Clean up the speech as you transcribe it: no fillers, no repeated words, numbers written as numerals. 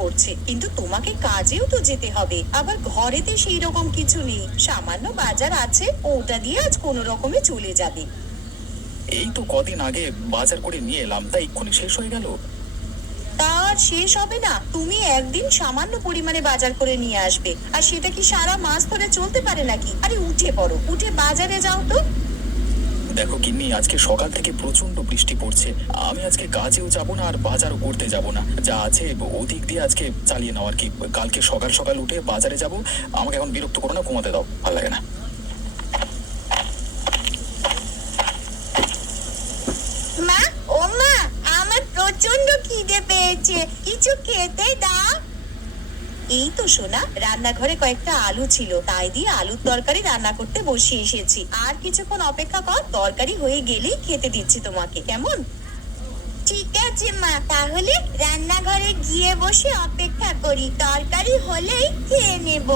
পড়ছে, কিন্তু তোমাকে কাজেও তো যেতে হবে, আবার ঘরেতে সেই রকম কিছু নেই, সামান্য বাজার আছে, ওটা দিয়ে আজ কোনো রকমে চলে যাবে। এই তো কদিন আগে বাজার করে নিয়ে এলাম, তাই এক্ষুনি শেষ হয়ে গেল। তা আর শেষ হবে না? তুমি একদিন সামান্য পরিমাণে বাজার করে নিয়ে আসবে, আর সেটা কি সারা মাস ধরে চলতে পারে নাকি? আরে উঠে পড়ো, উঠে বাজারে যাও তো। দেখো গিন্নি, আজকে সকাল থেকে প্রচন্ড বৃষ্টি পড়ছে। আমি আজকে কাজেও যাব না আর বাজারও করতে যাব না, যা আছে ওদিক দিয়ে আজকে চালিয়ে নাও আর কি। কালকে সকাল সকাল উঠে বাজারে যাব। আমাকে এখন বিরক্ত করো না, ঘুমাতে দাও, ভালো লাগে না। মা, ও মা, আমার প্রচন্ড খিদে পেয়েছে, কিছু খেতে দাও। এই তো সোনা, রান্নাঘরে কয়েকটা আলু ছিল, তাই দিয়ে আলুর তরকারি রান্না করতে বসিয়ে এসেছি। আর কিছুক্ষণ অপেক্ষা কর, তরকারি হয়ে গেলেই খেতে দিচ্ছি তোমাকে, কেমন? ঠিক আছে মা, তাহলে রান্নাঘরে গিয়ে বসে অপেক্ষা করি, তরকারি হলেই খেয়ে নেব।